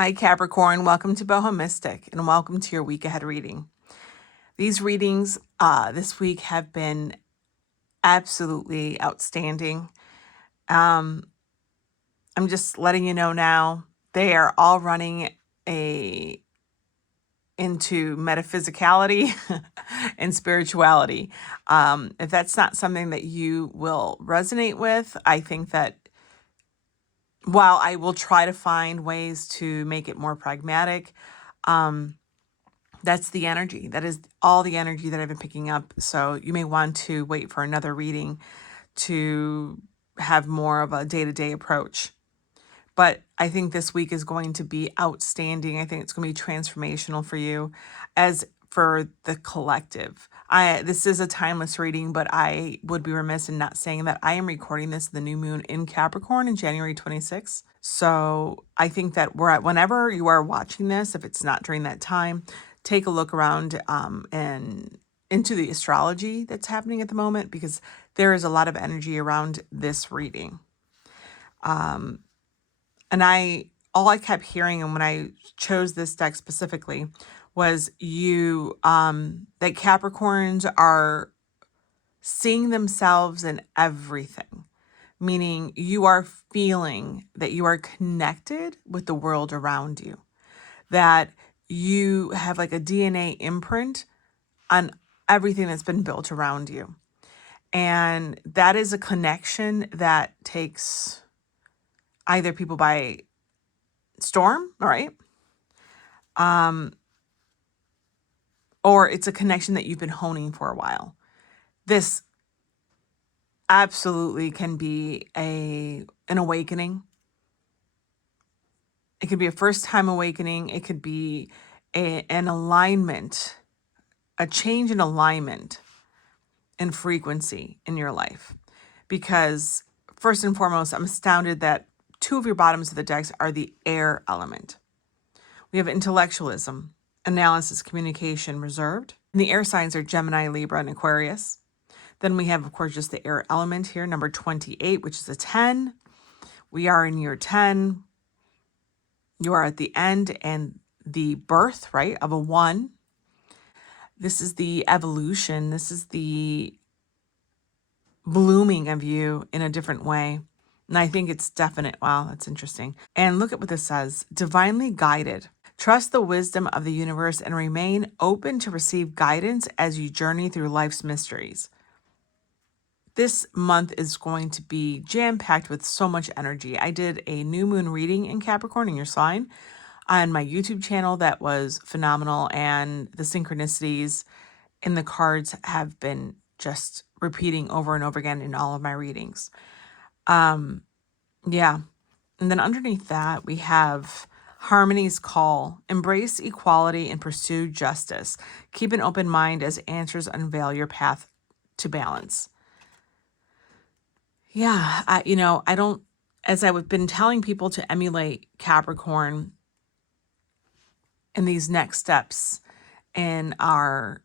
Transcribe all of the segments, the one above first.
Hi, Capricorn. Welcome to BohoMystic and welcome to your week ahead reading. These readings this week have been absolutely outstanding. I'm just letting you know now, they are all running into metaphysicality and spirituality. If that's not something that you will resonate with, I think that while I will try to find ways to make it more pragmatic, that's the energy. That is all the energy that I've been picking up. So you may want to wait for another reading to have more of a day-to-day approach. But I think this week is going to be outstanding. I think it's going to be transformational for you. As for the collective, this is a timeless reading, but I would be remiss in not saying that I am recording this the new moon in Capricorn in January 26th. So I think that whenever you are watching this, if it's not during that time, take a look around and into the astrology that's happening at the moment, because there is a lot of energy around this reading. And all I kept hearing, and when I chose this deck specifically, was that Capricorns are seeing themselves in everything, meaning you are feeling that you are connected with the world around you, that you have like a DNA imprint on everything that's been built around you. And that is a connection that takes either people by storm, all right? Or it's a connection that you've been honing for a while. This absolutely can be an awakening. It could be a first-time awakening. It could be an alignment, a change in alignment and frequency in your life. Because first and foremost, I'm astounded that two of your bottoms of the decks are the air element. We have intellectualism, analysis, communication, reserved. And the air signs are Gemini, Libra, and Aquarius. Then we have, of course, just the air element here, number 28, which is a 10. We are in year 10. You are at the end and the birth, right, of a 1. This is the evolution. This is the blooming of you in a different way. And I think it's definite. Wow, that's interesting. And look at what this says. Divinely guided. Trust the wisdom of the universe and remain open to receive guidance as you journey through life's mysteries. This month is going to be jam-packed with so much energy. I did a new moon reading in Capricorn in your sign on my YouTube channel that was phenomenal, and the synchronicities in the cards have been just repeating over and over again in all of my readings. Yeah. And then underneath that, we have Harmony's call. Embrace equality and pursue justice. Keep an open mind as answers unveil your path to balance. Yeah, I don't, as I've been telling people to emulate Capricorn in these next steps in our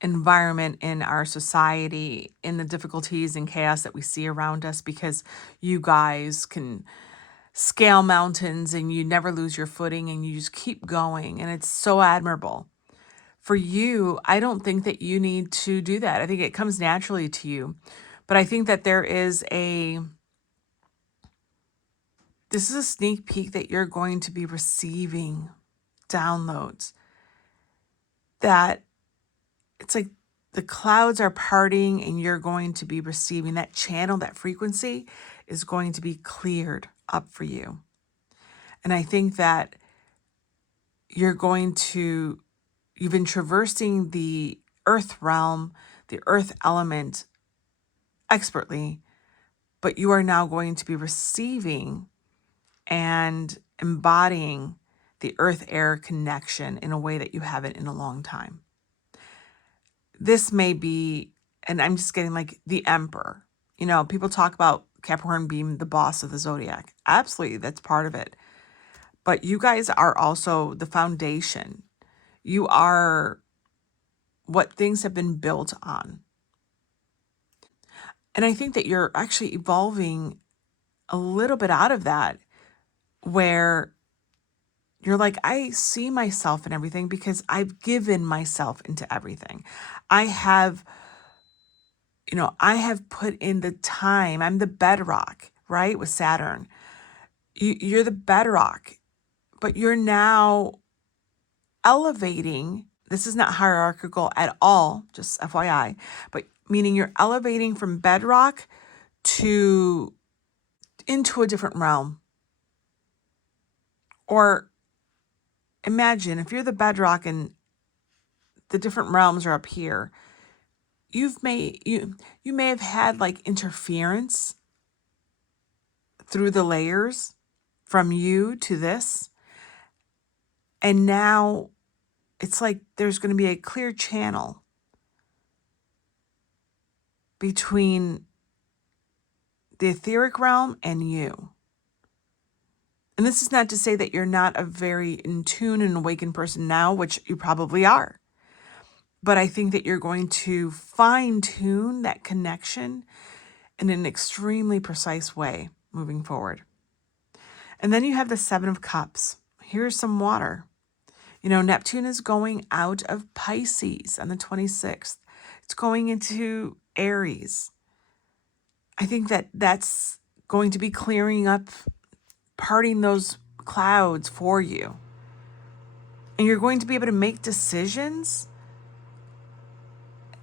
environment, in our society, in the difficulties and chaos that we see around us, because you guys can scale mountains and you never lose your footing and you just keep going. And it's so admirable. For you, I don't think that you need to do that. I think it comes naturally to you. But I think that this is a sneak peek that you're going to be receiving downloads. That it's like the clouds are parting and you're going to be receiving that channel, that frequency is going to be cleared up for you. And I think that you've been traversing the earth realm, the earth element expertly, but you are now going to be receiving and embodying the earth-air connection in a way that you haven't in a long time. This may be, and I'm just getting like the emperor. People talk about Capricorn being the boss of the zodiac. Absolutely, that's part of it. But you guys are also the foundation. You are what things have been built on. And I think that you're actually evolving a little bit out of that, where You're like, I see myself in everything because I've given myself into everything. I have, I have put in the time. I'm the bedrock, right? With Saturn. You're the bedrock, but you're now elevating. This is not hierarchical at all, just FYI, but meaning you're elevating from bedrock to into a different realm. Or imagine if you're the bedrock and the different realms are up here. You may have had like interference through the layers from you to this. And now it's like there's going to be a clear channel between the etheric realm and you. And this is not to say that you're not a very in tune and awakened person now, which you probably are. But I think that you're going to fine tune that connection in an extremely precise way moving forward. And then you have the Seven of Cups. Here's some water. Neptune is going out of Pisces on the 26th. It's going into Aries. I think that that's going to be clearing up, parting those clouds for you. And you're going to be able to make decisions.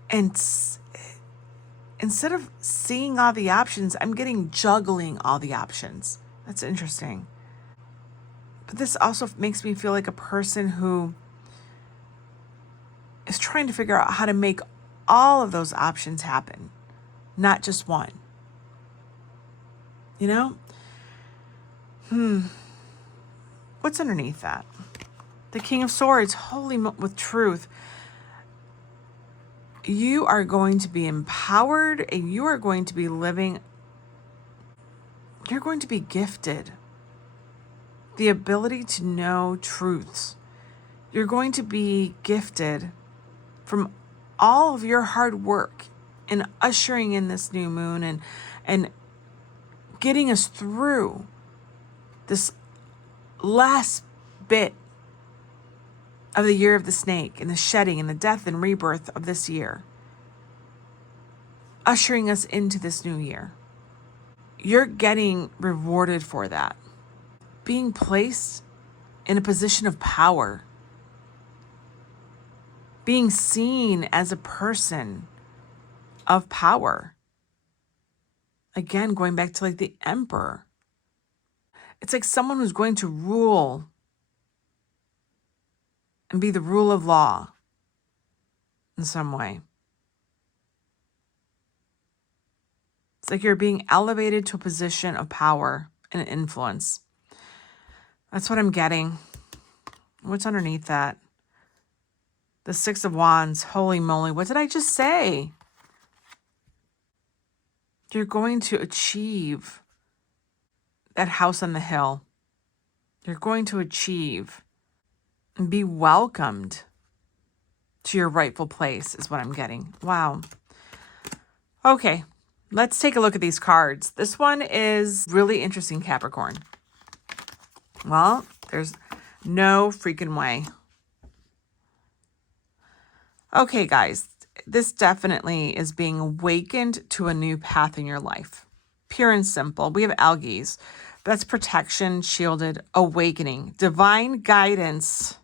And instead of seeing all the options, I'm getting juggling all the options. That's interesting. But this also makes me feel like a person who is trying to figure out how to make all of those options happen, not just one. What's underneath that? The King of Swords, holy with truth. You are going to be empowered and you are going to be living, you're going to be gifted the ability to know truths. You're going to be gifted from all of your hard work in ushering in this new moon and getting us through this last bit of the year of the snake and the shedding and the death and rebirth of this year, ushering us into this new year. You're getting rewarded for that. Being placed in a position of power. Being seen as a person of power. Again, going back to like the emperor. It's like someone who's going to rule and be the rule of law in some way. It's like you're being elevated to a position of power and influence. That's what I'm getting. What's underneath that? The Six of Wands. Holy moly. What did I just say? You're going to achieve that house on the hill. You're going to achieve and be welcomed to your rightful place is what I'm getting. Wow. Okay, let's take a look at these cards. This one is really interesting, Capricorn. Well, there's no freaking way. Okay, guys, this definitely is being awakened to a new path in your life. Pure and simple. We have algaes. That's protection, shielded, awakening, divine guidance,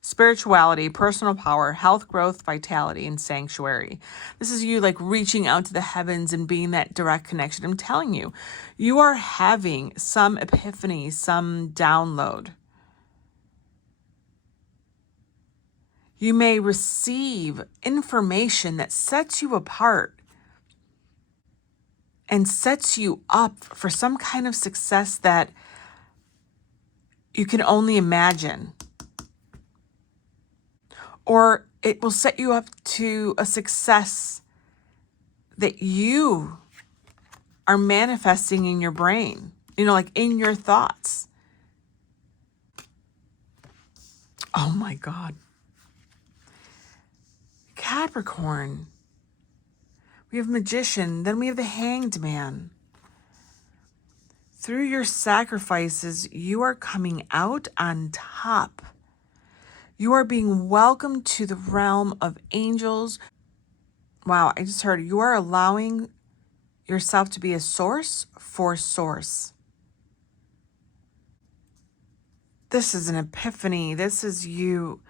spirituality, personal power, health, growth, vitality, and sanctuary. This is you like reaching out to the heavens and being that direct connection. I'm telling you, you are having some epiphany, some download. You may receive information that sets you apart and sets you up for some kind of success that you can only imagine. Or it will set you up to a success that you are manifesting in your brain, like in your thoughts. Oh my God. Capricorn. We have Magician, then we have the Hanged Man. through your sacrifices, you are coming out on top. You are being welcomed to the realm of angels. Wow, I just heard you are allowing yourself to be a source for source. This is an epiphany. This is you.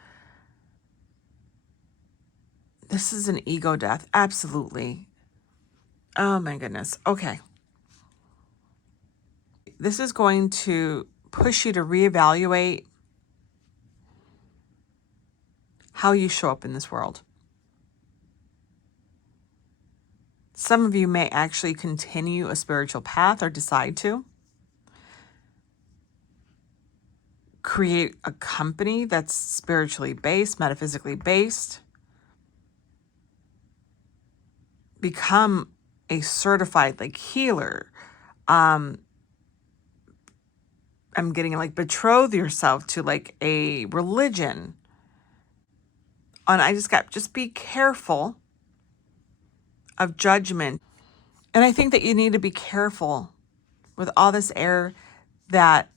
This is an ego death. Absolutely. Oh my goodness. Okay. This is going to push you to reevaluate how you show up in this world. Some of you may actually continue a spiritual path or decide to create a company that's spiritually based, metaphysically based, become a certified like healer. I'm getting like betroth yourself to like a religion. And I just be careful of judgment. And I think that you need to be careful with all this air that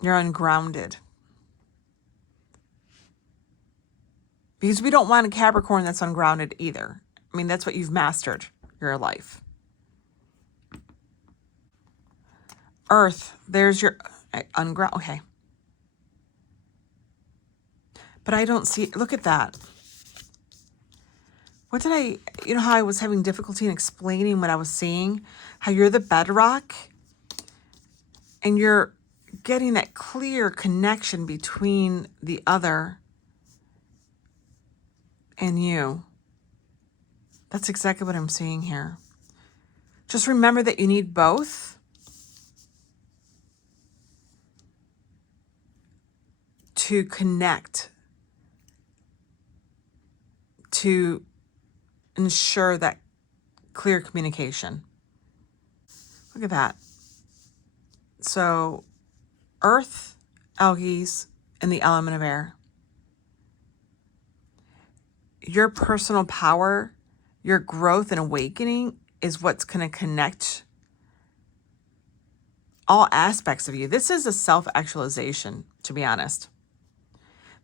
you're ungrounded. Because we don't want a Capricorn that's ungrounded either. I mean, that's what you've mastered your life. Earth, there's your unground. Okay. But I don't see, look at that. What did you know how I was having difficulty in explaining what I was seeing? How you're the bedrock and you're getting that clear connection between the other and you. That's exactly what I'm seeing here. Just remember that you need both to connect, to ensure that clear communication. Look at that. So earth, algae, and the element of air. Your personal power, your growth and awakening is what's going to connect all aspects of you. This is a self-actualization, to be honest.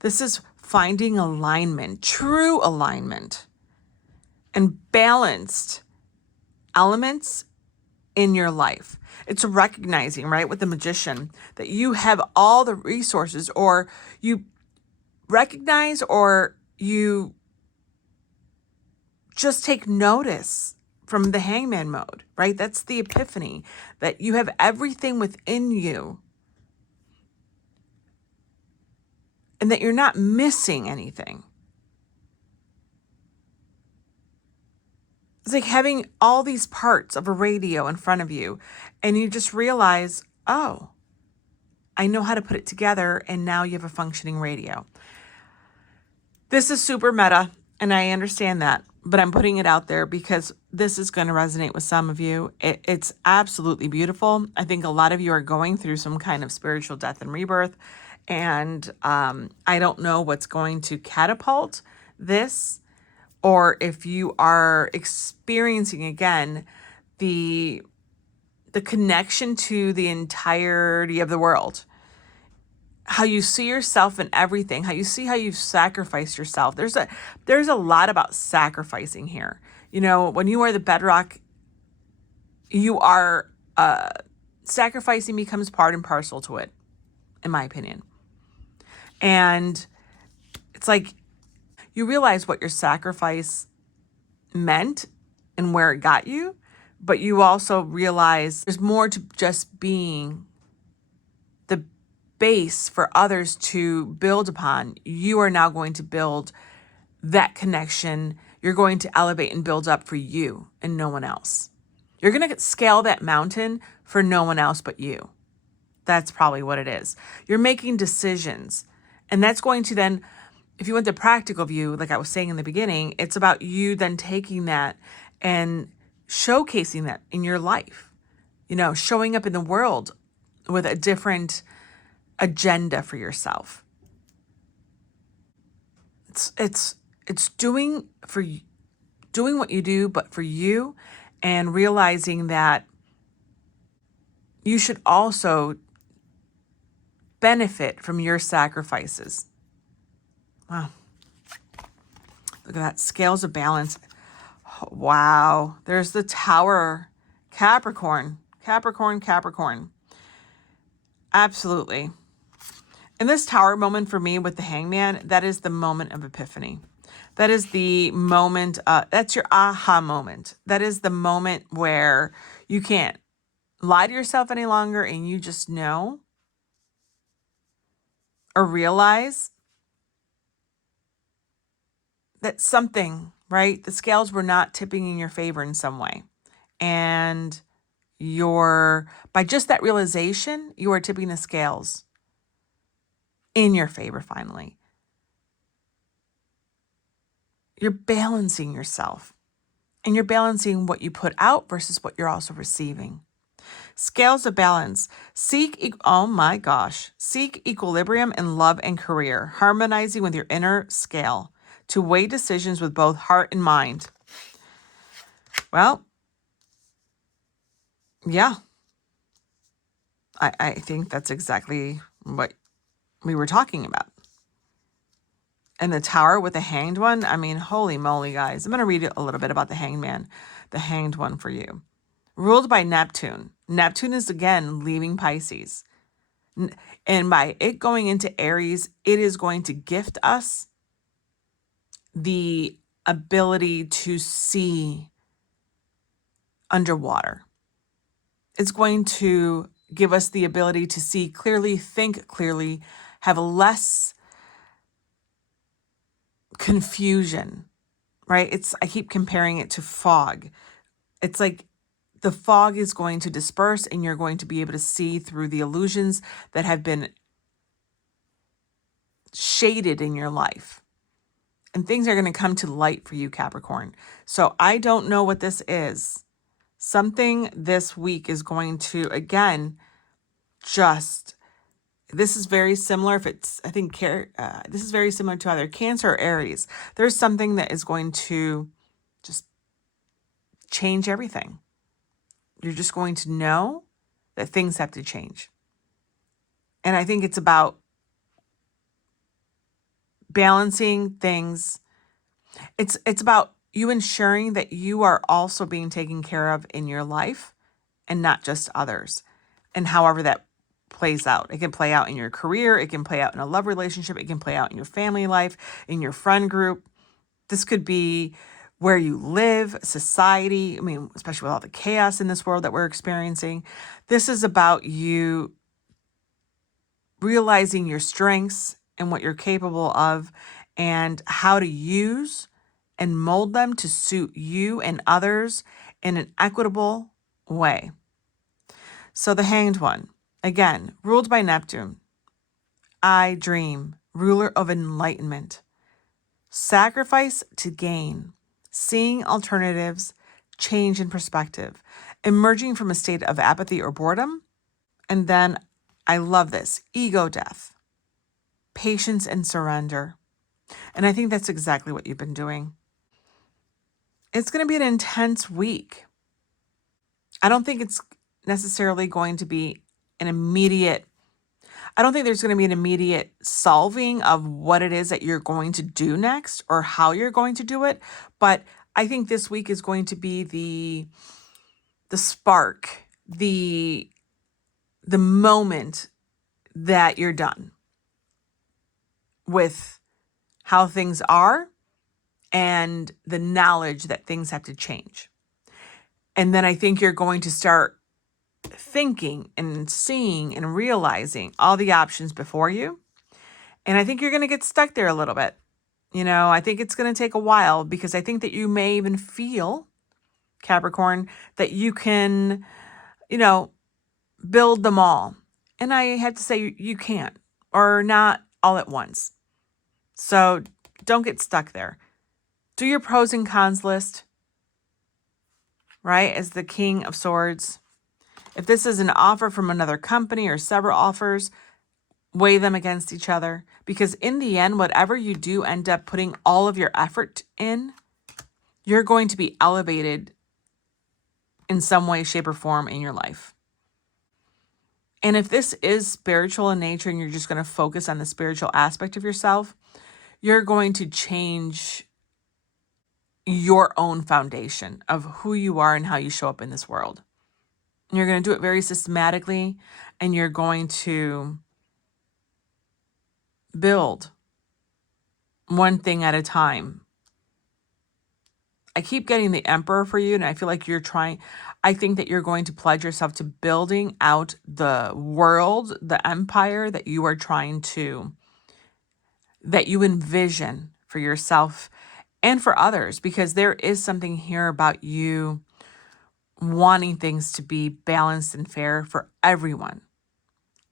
This is finding alignment, true alignment, and balanced elements in your life. It's recognizing, right, with the magician, that you have all the resources, or you recognize, or you just take notice from the hangman mode, right? That's the epiphany, that you have everything within you and that you're not missing anything. It's like having all these parts of a radio in front of you and you just realize, oh, I know how to put it together, and now you have a functioning radio. This is super meta, and I understand that, but I'm putting it out there because this is going to resonate with some of you. It's absolutely beautiful. I think a lot of you are going through some kind of spiritual death and rebirth, and I don't know what's going to catapult this, or if you are experiencing again the connection to the entirety of the world, how you see yourself in everything, how you see how you've sacrificed yourself. There's a lot about sacrificing here. You know, when you are the bedrock, you are sacrificing becomes part and parcel to it, in my opinion. And it's like you realize what your sacrifice meant and where it got you, but you also realize there's more to just being the base for others to build upon. You are now going to build that connection. You're going to elevate and build up for you and no one else. You're going to scale that mountain for no one else but you. That's probably what it is. You're making decisions. And that's going to then, if you want the practical view, like I was saying in the beginning, it's about you then taking that and showcasing that in your life. You know, showing up in the world with a different agenda for yourself. It's doing what you do, but for you, and realizing that you should also benefit from your sacrifices. Wow. Look at that. Scales of balance. Oh, wow. There's the Tower. Capricorn. Capricorn, Capricorn. Absolutely. In this Tower moment for me with the Hangman, that is the moment of epiphany. That is the moment, that's your aha moment. That is the moment where you can't lie to yourself any longer and you just know or realize that something, right? The scales were not tipping in your favor in some way. And by just that realization, you are tipping the scales in your favor finally. You're balancing yourself. And you're balancing what you put out versus what you're also receiving. Scales of balance. Oh my gosh. Seek equilibrium in love and career, harmonizing with your inner scale to weigh decisions with both heart and mind. Well, yeah. I think that's exactly what we were talking about. And the Tower with the Hanged One, I mean, holy moly, guys. I'm going to read a little bit about the the Hanged One for you. Ruled by Neptune. Neptune is, again, leaving Pisces. And by it going into Aries, it is going to gift us the ability to see underwater. It's going to give us the ability to see clearly, think clearly, have less confusion, right? I keep comparing it to fog. It's like the fog is going to disperse and you're going to be able to see through the illusions that have been shaded in your life. And things are going to come to light for you, Capricorn. So I don't know what this is. Something this week is going to, again, this is very similar this is very similar to either Cancer or Aries. There's something that is going to just change everything. You're just going to know that things have to change. And I think it's about balancing things. It's about you ensuring that you are also being taken care of in your life and not just others. And however that plays out. It can play out in your career. It can play out in a love relationship. It can play out in your family life, in your friend group. This could be where you live, society. I mean, especially with all the chaos in this world that we're experiencing. This is about you realizing your strengths and what you're capable of and how to use and mold them to suit you and others in an equitable way. So the Hanged One, again, ruled by Neptune. I dream, ruler of enlightenment. Sacrifice to gain, seeing alternatives, change in perspective, emerging from a state of apathy or boredom. And then, I love this, ego death, patience and surrender. And I think that's exactly what you've been doing. It's going to be an intense week. I don't think it's necessarily going to be I don't think there's going to be an immediate solving of what it is that you're going to do next or how you're going to do it. But I think this week is going to be the spark, the moment that you're done with how things are and the knowledge that things have to change. And then I think you're going to start thinking and seeing and realizing all the options before you. And I think you're going to get stuck there a little bit. I think it's going to take a while because I think that you may even feel, Capricorn, that you can, build them all. And I have to say you can't, or not all at once. So don't get stuck there. Do your pros and cons list, right? As the King of Swords. If this is an offer from another company or several offers, weigh them against each other. Because in the end, whatever you do end up putting all of your effort in, you're going to be elevated in some way, shape, or form in your life. And if this is spiritual in nature and you're just going to focus on the spiritual aspect of yourself, you're going to change your own foundation of who you are and how you show up in this world. You're going to do it very systematically, and you're going to build one thing at a time. I keep getting the Emperor for you, and I feel like I think that you're going to pledge yourself to building out the world, the empire that you are that you envision for yourself and for others, because there is something here about you wanting things to be balanced and fair for everyone,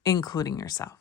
including yourself.